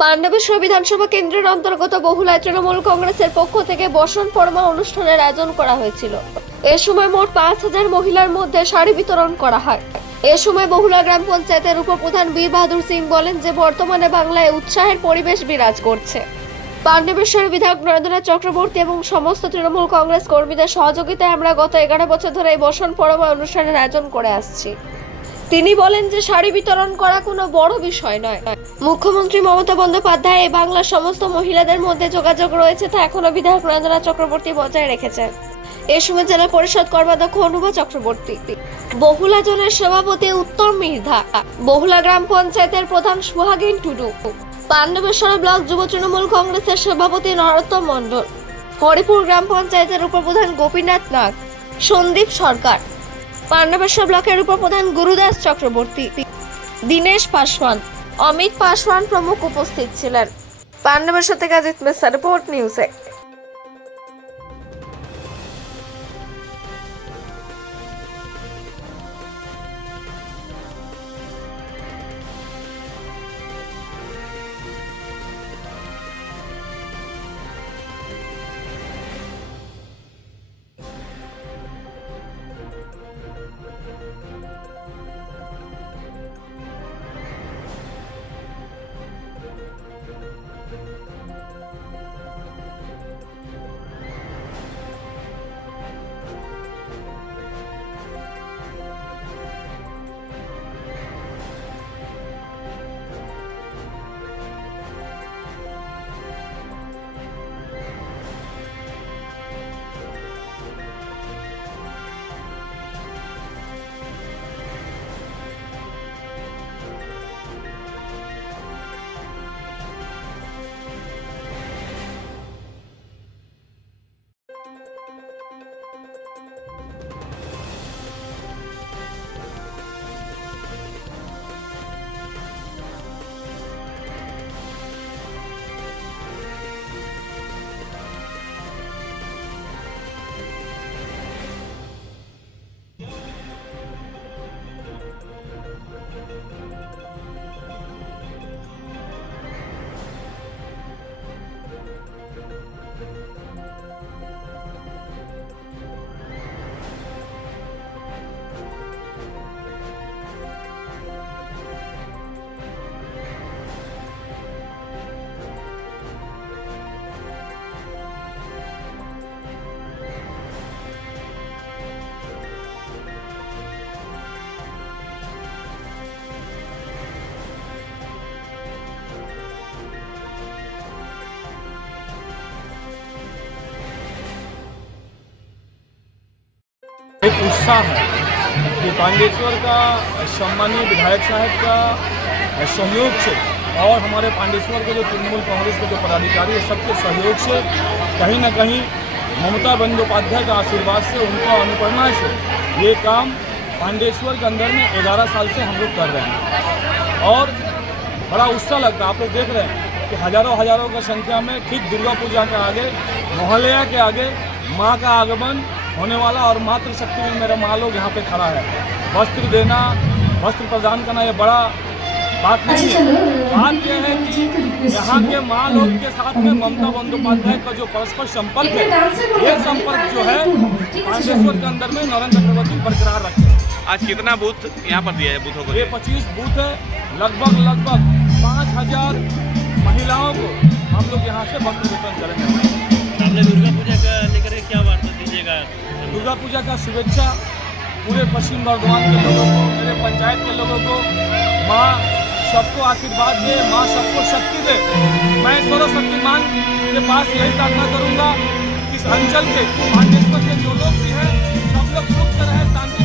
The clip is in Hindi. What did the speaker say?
পাণ্ডবেশ্বর বিধানসভা কেন্দ্রের অন্তর্গত বহুলায় তৃণমূল কংগ্রেসের পক্ষ থেকে বসন পরমা অনুষ্ঠানের আয়োজন করা হয়েছিল। এ সময় মোট পাঁচ হাজার মহিলার মধ্যে শাড়ি বিতরণ করা হয়। এ সময় বহুলা গ্রাম পঞ্চায়েতের উপপ্রধান বীর বাহাদুর সিং বলেন যে, বর্তমানে বাংলায় উৎসাহের পরিবেশ বিরাজ করছে। পাণ্ডবেশ্বর বিধায়ক নরেন্দ্রনাথ চক্রবর্তী এবং সমস্ত তৃণমূল কংগ্রেস কর্মীদের সহযোগিতায় আমরা গত এগারো বছর ধরে এই বসন পরমা অনুষ্ঠানের আয়োজন করে আসছি। তিনি বলেন যে শাড়ি বিতরণ করা কোনো বড় বিষয় নয়। মুখ্যমন্ত্রী মমতা বন্দ্যোপাধ্যায় এই বাংলার সমস্ত মহিলাদের মধ্যে যোগাযোগ রয়েছে তা এখনও বিধায়ক রঞ্জনা চক্রবর্তী বজায় রেখেছেন এ সময় জেলা পরিষদ কর্মাধ্যক্ষ অনুভা চক্রবর্তী। বহুলা জনের সভাপতি উত্তম মির্ধা, বহুলা গ্রাম পঞ্চায়েতের প্রধান সুহাগিন টুডু, পাণ্ডবেশ্বর ব্লক যুব তৃণমূল কংগ্রেসের সভাপতি নরোত্তম মণ্ডল, হরিপুর গ্রাম পঞ্চায়েতের উপপ্রধান গোপীনাথ নাগ, সন্দীপ সরকার পাণ্ডবেশ্বর ব্লকের উপপ্রধান গুরুদাস চক্রবর্তী, দীনেশ পাশওয়ান অমিত পাশওয়ান প্রমুখ উপস্থিত ছিলেন। পাণ্ডবেশ্বর থেকে অজিত মেসার রিপোর্ট নিউজে उत्साह है कि पांडेश्वर का सम्मानीय विधायक साहब का सहयोग से और हमारे पांडेश्वर के जो तृणमूल कांग्रेस के जो पदाधिकारी है, सबके सहयोग से कहीं ना कहीं ममता बंदोपाध्याय का आशीर्वाद से, उनका अनुप्रेरणा से ये काम पांडेश्वर के अंदर में 11 साल से हम लोग कर रहे हैं। और बड़ा उत्साह लगता है, आप लोग देख रहे हैं कि हज़ारों हज़ारों की संख्या में ठीक दुर्गा पूजा के आगे, मोहल्ला के आगे, माँ का आगमन होने वाला और मातृ शक्ति में मेरा माँ लोग यहाँ पे खड़ा है। वस्त्र देना वस्त्र प्रदान करना ये बड़ा बात नहीं है। बात यह है कि यहाँ के माँ लोग के साथ में ममता बंदोपाध्याय का जो परस्पर संपर्क है ये संपर्क जो है पांडेश्वर के अंदर में नरेंद्र चक्रवर्ती बरकरार रखे। आज कितना बूथ यहाँ पर दिया है बूथों को ये पच्चीस बूथ है लगभग लगभग पाँच हज़ार महिलाओं को हम लोग यहाँ से वस्त्र वितरण करेंगे। आपने दुर्गा पूजा का लेकर क्या वार्ता दीजिएगा? दुर्गा पूजा का शुभेच्छा पूरे पश्चिम बर्धमान के लोगों को मेरे पंचायत के लोगों को। माँ सबको आशीर्वाद दे, माँ सबको शक्ति दे। मैं सर्वशक्तिमान के पास यही प्रार्थना करूँगा इस अंचल के पांडेश्वर के जो लोग भी हैं, सब लोग सुख से रहे शांति